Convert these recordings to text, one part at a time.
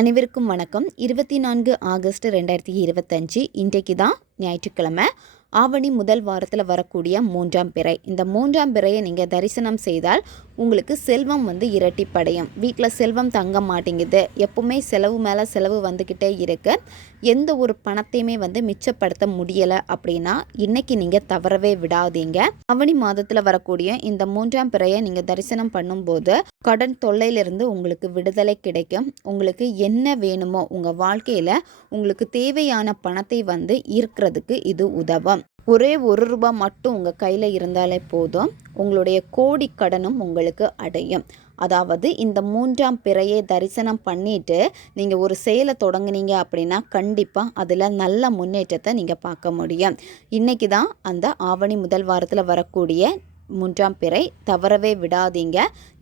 அனைவருக்கும் வணக்கம். 24 ஆகஸ்ட் 2025 இன்றைக்கு தான் ஞாயிற்றுக்கிழமை. ஆவணி முதல் வாரத்தில் வரக்கூடிய 3ஆம் பிறை. இந்த 3ஆம் பிறையை நீங்கள் தரிசனம் செய்தால் உங்களுக்கு செல்வம் இரட்டிப்படையும். வீட்டில் செல்வம் தங்க மாட்டேங்குது, எப்பவுமே செலவு மேலே செலவு வந்துக்கிட்டே இருக்கு, எந்த ஒரு பணத்தையுமே மிச்சப்படுத்த முடியலை அப்படின்னா இன்றைக்கி நீங்கள் தவறவே விடாதீங்க. ஆவணி மாதத்தில் வரக்கூடிய இந்த 3ஆம் பிறையை நீங்கள் தரிசனம் பண்ணும்போது கடன் தொல்லையிலிருந்து உங்களுக்கு விடுதலை கிடைக்கும். உங்களுக்கு என்ன வேணுமோ உங்கள் வாழ்க்கையில் உங்களுக்கு தேவையான பணத்தை ஈர்க்கிறதுக்கு இது உதவும். ஒரே ₹1 மட்டும் உங்கள் கையில் இருந்தாலே போதும், உங்களுடைய கோடி கடனும் உங்களுக்கு அடையும். அதாவது இந்த 3ஆம் பிறையை தரிசனம் பண்ணிட்டு நீங்கள் ஒரு செயலை தொடங்குனீங்க அப்படின்னா கண்டிப்பாக அதில் நல்ல முன்னேற்றத்தை நீங்கள் பார்க்க முடியும். இன்றைக்கி தான் அந்த ஆவணி முதல் வாரத்தில் வரக்கூடிய 3ஆம் பிறை, தவறவே விடாதீங்க.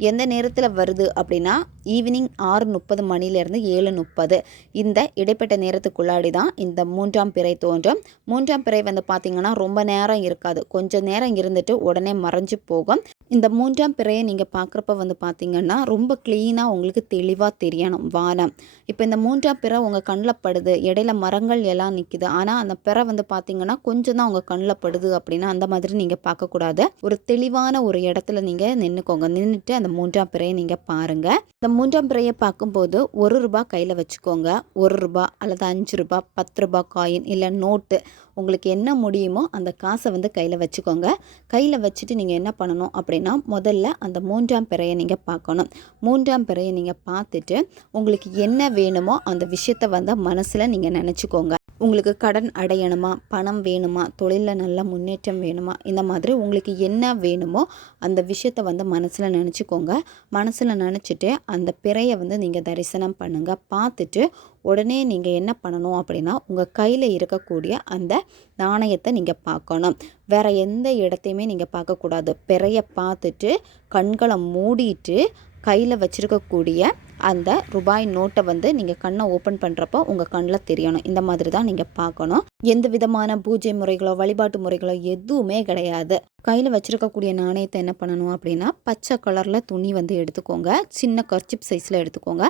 எந்த நேரத்தில் வருது அப்படின்னா ஈவினிங் 6:30 மணிலேருந்து 7:30 இந்த இடைப்பட்ட நேரத்துக்குள்ளாடி தான் இந்த 3ஆம் பிறை தோன்றும். 3ஆம் பிறை பார்த்திங்கன்னா ரொம்ப நேரம் இருக்காது, கொஞ்சம் நேரம் இருந்துட்டு உடனே மறைஞ்சு போகும். இந்த 3ஆம் பிறையை நீங்கள் பார்க்குறப்ப பார்த்திங்கன்னா ரொம்ப க்ளீனாக உங்களுக்கு தெளிவாக தெரியணும் வானம். இப்போ இந்த 3ஆம் பிறை உங்கள் கண்ணில் படுது, இடையில மரங்கள் எல்லாம் நிற்கிது, ஆனால் அந்த பிறை பார்த்திங்கன்னா கொஞ்சம் தான் உங்கள் கண்ணில் படுது அப்படின்னா அந்த மாதிரி நீங்கள் பார்க்கக்கூடாது. ஒரு தெளிவான ஒரு இடத்துல நீங்கள் நின்றுக்கோங்க. நின்றுட்டு அந்த 3ஆம் பிறையை நீங்கள் பாருங்கள். இந்த 3ஆம் பிறையை பார்க்கும்போது ₹1 கையில் வச்சுக்கோங்க. ₹1 அல்லது ₹5, ₹10 காயின் இல்லை நோட்டு, உங்களுக்கு என்ன முடியுமோ அந்த காசை கையில் வச்சுக்கோங்க. கையில் வச்சுட்டு நீங்கள் என்ன பண்ணணும் அப்படின்னா முதல்ல அந்த 3ஆம் பிறையை நீங்கள் பார்க்கணும். 3ஆம் பிறையை நீங்கள் பார்த்துட்டு உங்களுக்கு என்ன வேணுமோ அந்த விஷயத்தை மனசில் நீங்கள் நினச்சிக்கோங்க. உங்களுக்கு கடன் அடையணுமா, பணம் வேணுமா, தொழிலில் நல்ல முன்னேற்றம் வேணுமா, இந்த மாதிரி உங்களுக்கு என்ன வேணுமோ அந்த விஷயத்தை மனசில் நினச்சிக்கோங்க. மனசில் நினச்சிட்டு அந்த பிறையை நீங்கள் தரிசனம் பண்ணுங்கள். பார்த்துட்டு உடனே நீங்கள் என்ன பண்ணணும் அப்படின்னா உங்கள் கையில் இருக்கக்கூடிய அந்த நாணயத்தை நீங்கள் பார்க்கணும். வேறு எந்த இடத்தையுமே நீங்கள் பார்க்கக்கூடாது. பிறையை பார்த்துட்டு கண்களை மூடிட்டு கையில் வச்சுருக்கக்கூடிய அந்த ரூபாய் நோட்டை நீங்கள் கண்ணை ஓப்பன் பண்ணுறப்போ உங்கள் கண்ணில் தெரியணும். இந்த மாதிரி தான் நீங்கள் பார்க்கணும். எந்த விதமான பூஜை முறைகளோ வழிபாட்டு முறைகளோ எதுவுமே கிடையாது. கையில் வச்சுருக்கக்கூடிய நாணயத்தை என்ன பண்ணணும் அப்படின்னா பச்சை கலரில் துணி எடுத்துக்கோங்க. சின்ன கர்ச்சிப் சைஸில் எடுத்துக்கோங்க.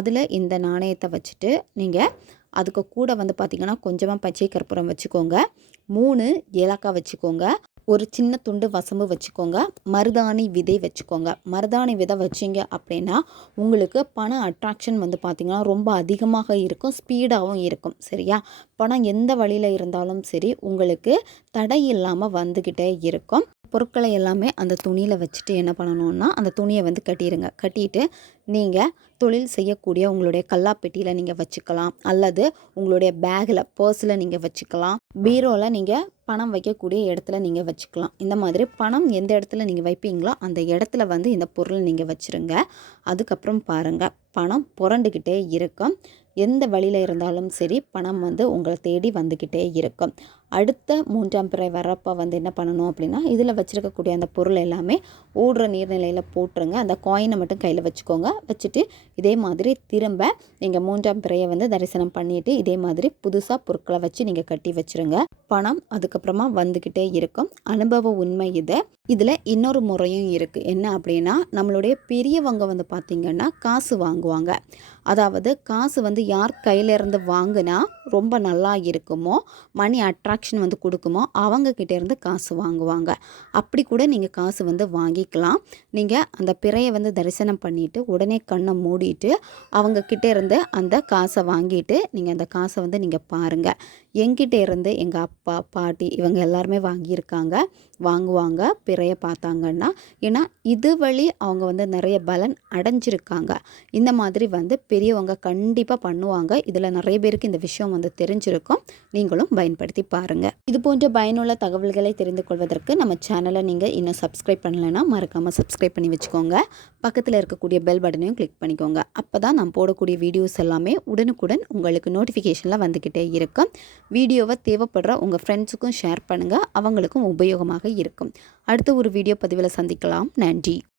அதில் இந்த நாணயத்தை வச்சுட்டு நீங்கள் அதுக்கு கூட பார்த்திங்கன்னா கொஞ்சமாக பச்சை கற்பூரம் வச்சுக்கோங்க. 3 ஏலக்காய் வச்சுக்கோங்க. ஒரு சின்ன துண்டு வசம்பு வச்சுக்கோங்க. மருதாணி விதை வச்சுக்கோங்க. மருதாணி விதை வச்சிங்க அப்படின்னா உங்களுக்கு பண அட்ராக்ஷன் பார்த்திங்கன்னா ரொம்ப அதிகமாக இருக்கும், ஸ்பீடாகவும் இருக்கும். சரியா? பணம் எந்த வழியில் இருந்தாலும் சரி உங்களுக்கு தடை இல்லாமல் வந்துக்கிட்டே இருக்கும். பொருட்களை எல்லாமே அந்த துணியில் வச்சுட்டு என்ன பண்ணணும்னா அந்த துணியை கட்டிடுங்க. கட்டிட்டு நீங்கள் தொழில் செய்யக்கூடிய உங்களுடைய கல்லாப்பெட்டியில் நீங்கள் வச்சுக்கலாம், அல்லது உங்களுடைய பேக்கில் பர்ஸில் நீங்கள் வச்சுக்கலாம், பீரோவில் நீங்கள் பணம் வைக்கக்கூடிய இடத்துல நீங்கள் வச்சுக்கலாம். இந்த மாதிரி பணம் எந்த இடத்துல நீங்கள் வைப்பீங்களோ அந்த இடத்துல இந்த பொருள் நீங்கள் வச்சுருங்க. அதுக்கப்புறம் பாருங்கள், பணம் புரண்டுக்கிட்டே இருக்கும். எந்த வழியில் இருந்தாலும் சரி பணம் உங்களை தேடி வந்துக்கிட்டே இருக்கும். அடுத்த 3ஆம் பிறை வரப்போ என்ன பண்ணணும் அப்படின்னா இதில் வச்சுருக்கக்கூடிய அந்த பொருள் எல்லாமே ஓடுற நீர்நிலையில் போட்டுருங்க. அந்த காயினை மட்டும் கையில் வச்சுக்கோங்க. வச்சுட்டு இதே மாதிரி திரும்ப நீங்கள் 3ஆம் பிறையை தரிசனம் பண்ணிவிட்டு இதே மாதிரி புதுசாக பொருட்களை வச்சு நீங்கள் கட்டி வச்சுருங்க. பணம் அதுக்கப்புறமா வந்துக்கிட்டே இருக்கும். அனுபவ உண்மை இது. இதில் இன்னொரு முறையும் இருக்குது. என்ன அப்படின்னா நம்மளுடைய பெரியவங்க பார்த்திங்கன்னா காசு வாங்குவாங்க. அதாவது காசு யார் கையிலேருந்து வாங்கினா ரொம்ப நல்லா இருக்குமோ, மணி அட்ராக்ஷன் கொடுக்குமோ அவங்கக்கிட்டேருந்து காசு வாங்குவாங்க. அப்படி கூட நீங்கள் காசு வாங்கிக்கலாம். நீங்கள் அந்த பிறையை தரிசனம் பண்ணிவிட்டு உடனே கண்ணை மூடிட்டு அவங்கக்கிட்டேருந்து அந்த காசை வாங்கிட்டு நீங்கள் அந்த காசை நீங்கள் பாருங்கள். என்கிட்ட இருந்து எங்கள் அப்பா பாட்டி இவங்க எல்லாருமே வாங்குவாங்க பிறையை பார்த்தாங்கன்னா. ஏன்னா இது வழி அவங்க நிறைய பலன் அடைஞ்சிருக்காங்க. இந்த மாதிரி பெரியவங்க கண்டிப்பாக பண்ணுவாங்க. இதில் நிறைய பேருக்கு இந்த விஷயம் தெரிஞ்சிருக்கும். நீங்களும் பயன்படுத்தி பாருங்கள். இது போன்ற பயனுள்ள தகவல்களை தெரிந்து கொள்வதற்கு நம்ம சேனலை நீங்கள் இன்னும் சப்ஸ்கிரைப் பண்ணலைன்னா மறக்காமல் சப்ஸ்கிரைப் பண்ணி வச்சுக்கோங்க. பக்கத்தில் இருக்கக்கூடிய பெல் பட்டனையும் கிளிக் பண்ணிக்கோங்க. அப்போ தான் நான் போடக்கூடிய வீடியோஸ் எல்லாமே உடனுக்குடன் உங்களுக்கு நோட்டிஃபிகேஷனில் வந்துக்கிட்டே இருக்கும். வீடியோவை தேவைப்படுற உங்கள் ஃப்ரெண்ட்ஸுக்கும் ஷேர் பண்ணுங்கள், அவங்களுக்கும் உபயோகமாக இருக்கும். அடுத்த ஒரு வீடியோ பதிவில் சந்திக்கலாம். நன்றி.